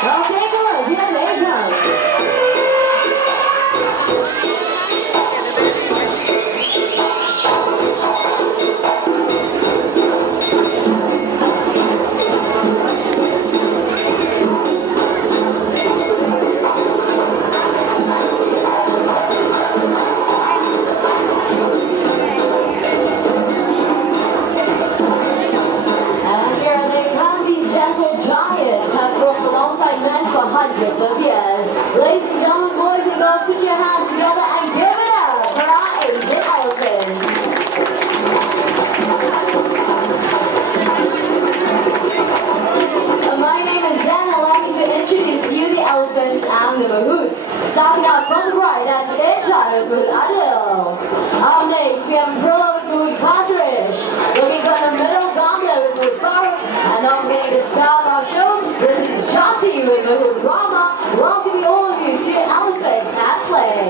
Well, take a look. Here they go. Hundreds of years. Ladies and gentlemen, boys and girls, put your hands together and give it up for our Asian elephants. My name is Zen. Allow me to introduce you the elephants and the mahouts. Starting out from the right, that's it, time with Mahout Adil. Up next, we have Pro with Mahout Partridge. Looking for the middle, Gambia with Mahout Farouk. And off getting to start our show, this is Shati with Mahout Rama. Welcoming all of you to Elephants at Play.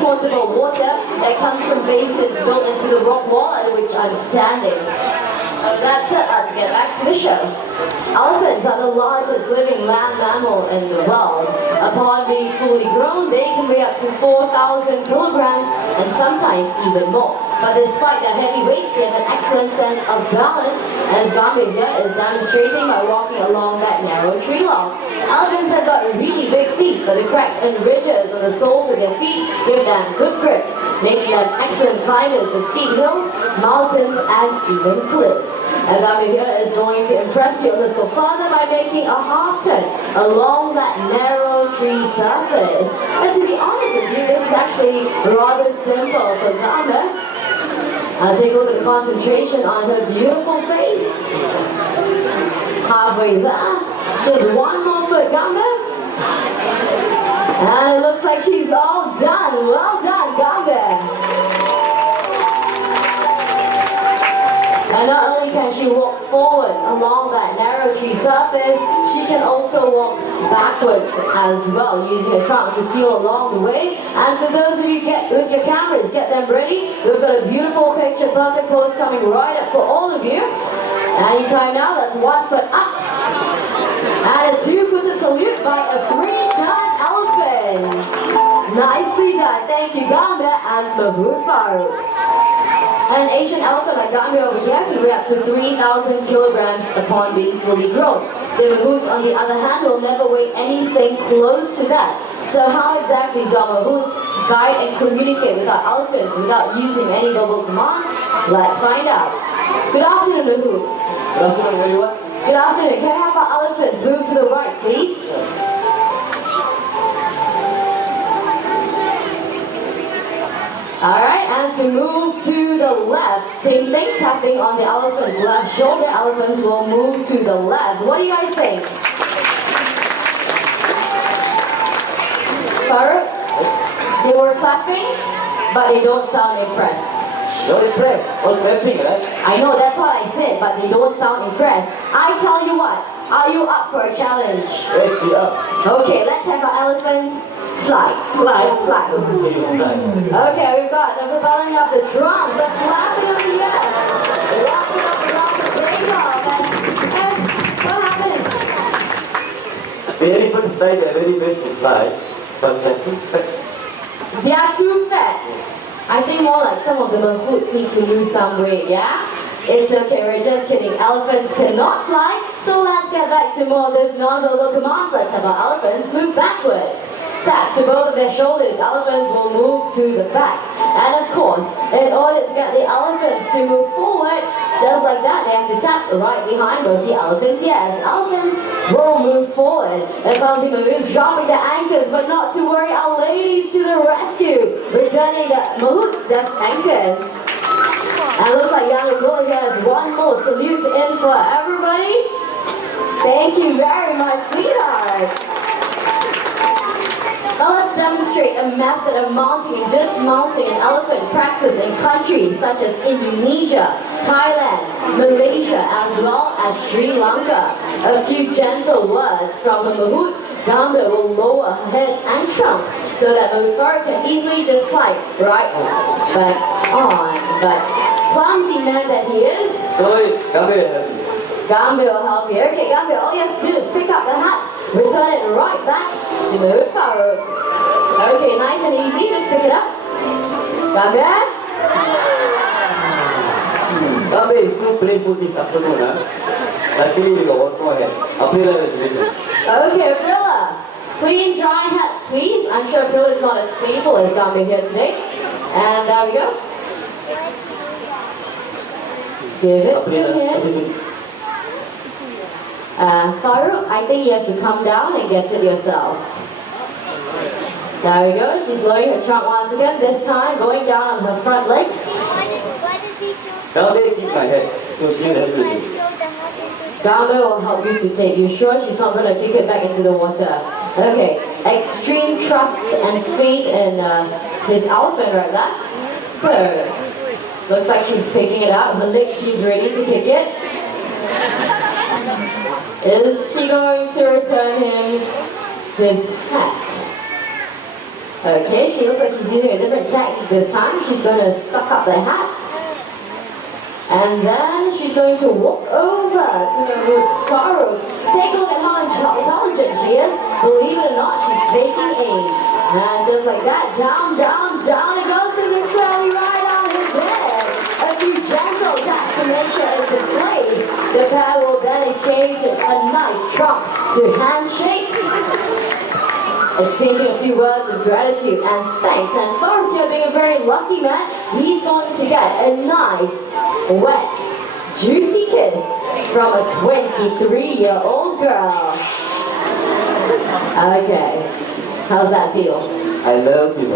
Portable water that comes from basins built into the rock wall at which I'm standing. So that's it, let's get back to the show. Elephants are the largest living land mammal in the world. Upon being fully grown, they can weigh up to 4,000 kilograms and sometimes even more. But despite their heavy weights, they have an excellent sense of balance, as Gambia here is demonstrating by walking along that narrow tree log. Elephants have got really big feet, so the cracks and ridges on the soles of their feet give them good grip, making them excellent climbers of steep hills, mountains, and even cliffs. And Gambia here is going to impress you a little further by making a half turn along that narrow tree surface. And to be honest with you, this is actually rather simple for Gambia. Take a look at the concentration on her beautiful face. Halfway there. Just one more foot, Gambia. And it looks like she's all done. Well done, Gambia. And not only can she walk forwards along that narrow tree surface, she can also walk backwards as well, using her trunk to feel along the way. And for those of you with your cameras, get them ready. We've got a beautiful picture, perfect pose coming right up for all of you. Anytime now, that's 1 foot up. And a 2-footed salute by a 3-ton elephant. Nicely done. Thank you, Gambia and Mahout Farouk. An Asian elephant like Gambia over here can weigh up to 3,000 kilograms upon being fully grown. The mahouts, on the other hand, will never weigh anything close to that. So how exactly do mahouts guide and communicate with our elephants without using any verbal commands? Let's find out. Good afternoon, mahouts. Good afternoon, everyone. Good afternoon. Can I have our elephants move to the right, please? Alright, and to move to the left, same thing, tapping on the elephant's left shoulder. Elephants will move to the left. What do you guys think? Farouk, they were clapping, but they don't sound impressed. You're impressed. All clapping, right? I know, that's what I said, but they don't sound impressed. I tell you what, are you up for a challenge? Yes, we are. Okay, let's have our elephants fly. Fly. Fly. Fly. Okay, we've got the propelling of the drum, the flapping of the air, wrapping up around the takeoff, and what happened? The elephants fly, they're very big to fly, but they're too fat. They are too fat. I think more like some of the mahouts need to lose some weight, yeah? It's okay, we're just kidding. Elephants cannot fly, so let's get back to more of those non-verbal commands. Let's have our elephants move backwards. Tap to both of their shoulders. Elephants will move to the back. And of course, in order to get the elephants to move forward, just like that, they have to tap right behind both the elephants' ears. Elephants will move forward. The clumsy moves, dropping the anchors, but not to worry, our ladies to the rescue, returning the Mahout's deaf anchors. And looks like Young Gorilla here has one more salute in for everybody. Thank you very much, sweetheart. Now let's demonstrate a method of mounting and dismounting an elephant practice in countries such as Indonesia, Thailand, Malaysia, as well as Sri Lanka. A few gentle words from the Mahout. Gamba will lower her head and trunk so that the fur can easily just slide right back on. But clumsy man that he is, Gamba will help you. Okay, Gamba, all you have to do is pick up the hat, return it right back to Mahout Farouk. Okay, nice and easy, just pick it up. Gamba? Gamba is too playful this afternoon, huh? Luckily you go ahead. Aprila will do it. Okay, Aprila. Clean, dry hat, please. I'm sure Aprila is not as playful as Gamba here today. And there we go. Give it to him. Farouk, I think you have to come down and get it yourself. There we go. She's lowering her trunk once again. This time going down on her front legs. Gamba keep my head, so she will help you. Gamba will help you to take. You sure she's not going to kick it back into the water? Okay. Extreme trust and faith in his elephant right there. So, looks like she's picking it up. Her leg seems ready to kick it. Is she going to return him his hat? Okay, she looks like she's using a different technique this time. She's going to suck up the hat. And then she's going to walk over to the Farouk. Take a look at how intelligent she is. Believe it or not, she's taking aim. And just like that, down, down, down it goes to this squarely right on his head. A few gentle taps to make sure it's in place. The pair will then exchange a nice trunk to handshake. Exchanging a few words of gratitude and thanks. And Farouk here, being a very lucky man, he's going to get a nice, wet, juicy kiss from a 23-year-old girl. Okay, how's that feel? I love you.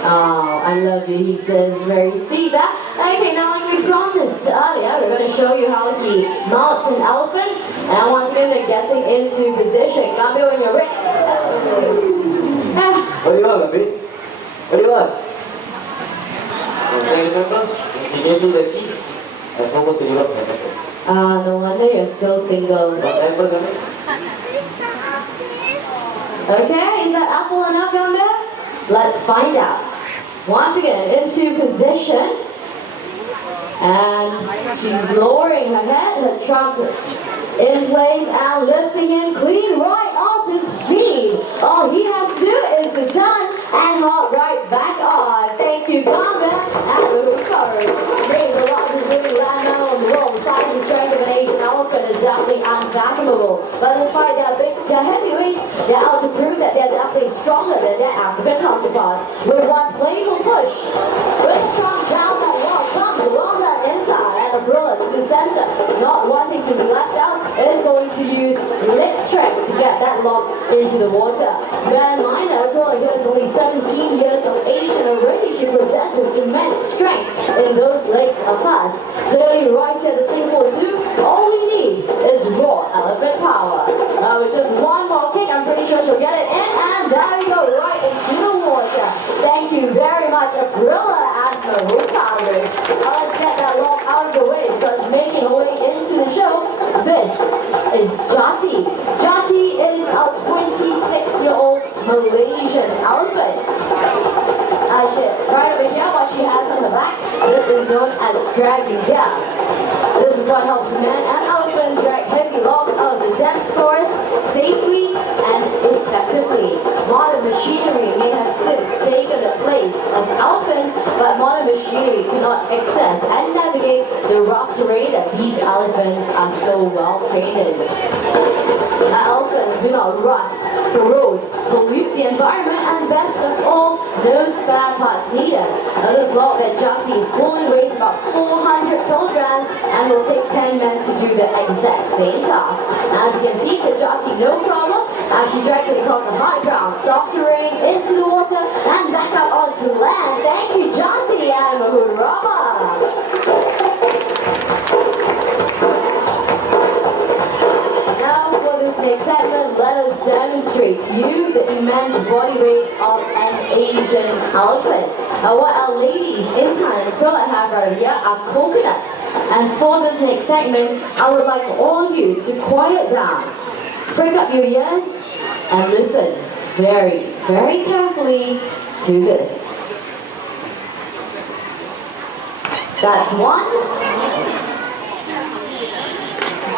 Oh, I love you, he says, very sweet. Okay, now like we promised earlier, we're going to show you how he mounts an elephant. And once again, they're getting into position. Gamba, when you're ready. What do you want, Gamba? What do you want? Okay, remember? He gave me the keys. I forgot to give up my apple. No wonder you're still single. What apple, Gamba? Okay, is that apple enough, Gamba? Let's find out. Once again, into position. And she's lowering her head, her trunk in place and lifting him clean right off his feet. All he has to do is to turn and hop right back on. Thank you, Gamba, and the recovery. Being the largest living land mammal in the world, the size and strength of an Asian elephant is definitely unfathomable. But despite their heavy weights, they're out to prove that they're definitely stronger than their African counterparts. With one playful push, with the trunk down that wall, comes the world that inside and a brother to the center, not wanting to be left out, is going to use leg strength to get that lock into the water. Bear in mind that a girl here is only 17 years of age and already she possesses immense strength in those legs of hers. Clearly right here at the Singapore Zoo, all we need is raw elephant power. With just one more kick, I'm pretty sure she'll get it in, and there we go, right into the water. Thank you very much, Aprila and Mahout Farouk. Now let's get that lock out of the way, because making her way into the show, this is Jati. Jati is a 26-year-old Malaysian elephant. Right over here, what she has on her back, this is known as dragging gear. This is what helps men and elephants drag heavy logs out of the dense forest safely and effectively. Modern machinery may have since taken the place of elephants, but modern machinery cannot access and navigate the rough terrain so well trained. Elephants do not rust, corrode, pollute the environment, and best of all, no spare parts needed. This log-bed jockey is full and weighs about 400 kilograms and will take 10 men to do the exact same task. As you can see, the jockey no problem as she drags it across the high ground, soft terrain, into the water, and back up onto land. Thank you, Janti and Mahurama. Next segment, let us demonstrate to you the immense body weight of an Asian elephant. What our ladies in Thailand and Philippines have right here are coconuts. And for this next segment, I would like all of you to quiet down, prick up your ears, and listen very, very carefully to this. That's one.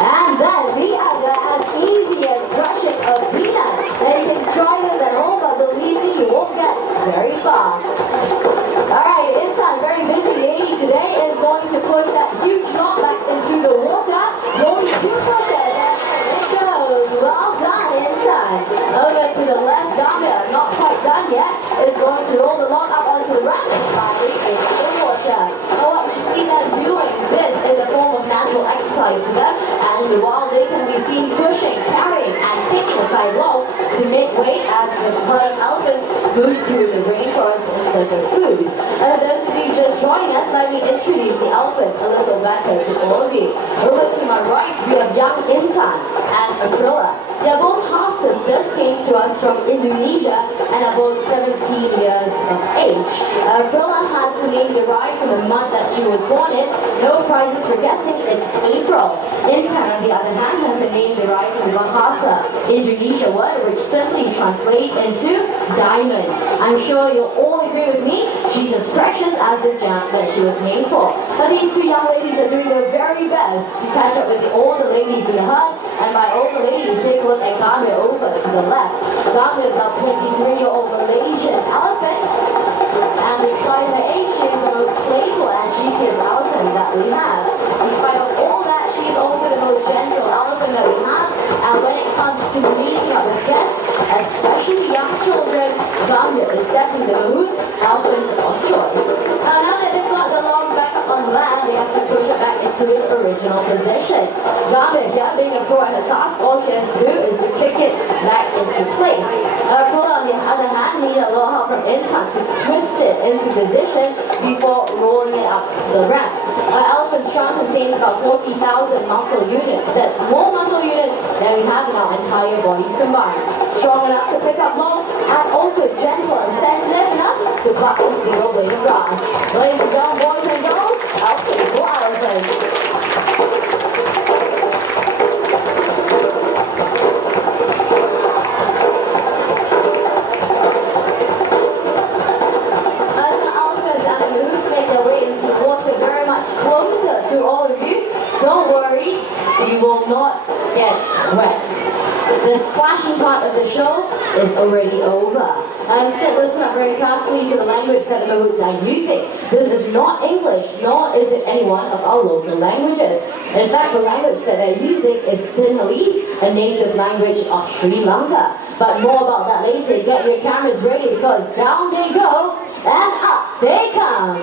And then the other, as easy as crushing a peanut. And you can try this at home, but believe me, you won't get very far. Alright, Intan, very busy lady today, is going to push that huge log back into the water. Only 2 pushes, and it goes. Well done, Intan. Over to the left, Gambia, not quite done yet, is going to roll the log up onto the right side into the water. And what we see them doing, this is a form of natural exercise for them. And while they can be seen pushing, carrying, and picking aside logs to make way as the herd of elephants move through the rainforest in search of food. And those of you just joining us, let me introduce the elephants a little better to all of you. Over to my right, we have young Intan and Aprilla. They are both half-sisters, came to us from Indonesia and are both 17 years of age. Aprilla has her name derived from the month that she was born in. No prizes for guessing, it's April. Intan, on the other hand, has a name derived from the Bahasa Indonesia word, which simply translates into diamond. I'm sure you'll all agree with me, she's as precious as the gem that she was made for. But these 2 young ladies are doing their very best to catch up with all the ladies in the herd, and by all the ladies, take a look at Gambia over to the left. Gambia is a 23-year-old Malaysian elephant, and despite her age, she is the most playful and cheekiest elephant that we have. In spite of all that, she is also the most gentle elephant that we have, and when it comes to meeting up with guests, especially young children, Gambia is definitely the Mahout's elephant of choice. Now that they've got the logs back up on land, we have to push it back into its original position. Gambia, here being a pro at her task, all she has to do is to kick it back into place. Pro, on the other hand, needed a little help from Intan to twist it into position before rolling it up the ramp. Elephant strong contains about 40,000 muscle units. That's more muscle units than we have in our entire bodies combined. Strong enough to pick up logs and also gentle and sensitive enough to pluck a single blade of grass. Ladies and gentlemen, boys and girls, our playful elephants. Not get wet. The splashing part of the show is already over. Instead, listen up very carefully to the language that the Mahouts are using. This is not English, nor is it any one of our local languages. In fact, the language that they're using is Sinhalese, a native language of Sri Lanka. But more about that later. Get your cameras ready because down they go and up they come.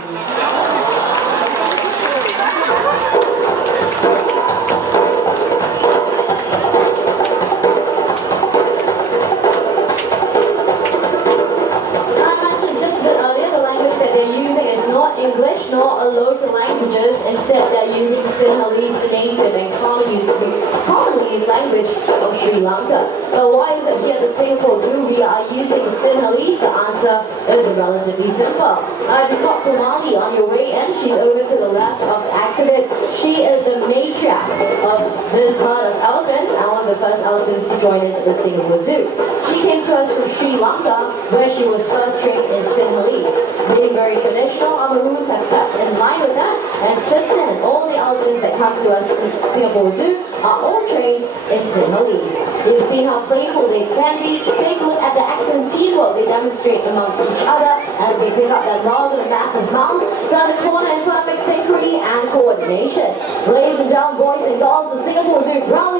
English nor a local languages. Instead, they're using Sinhalese, the native and commonly used language of Sri Lanka. But why is it here the Singapore Zoo we are using Sinhalese? The answer is relatively simple. If you've got Kumali on your way in, she's over to the left of the exhibit. She is the matriarch of this herd of elephants and one of the first elephants to join us at the Singapore Zoo. She came to us from Sri Lanka, where she was first trained in Sinhalese. Being very traditional, our Mahouts have kept in line with that, and since then, all the elephants that come to us in Singapore Zoo are all trained in Sinhalese. You've seen how playful they can be. Take a look at the excellent teamwork they demonstrate amongst each other as they pick up that log in a massive mound, turn the corner in perfect synchrony and coordination. Ladies and gentlemen, boys and girls, the Singapore Zoo proudly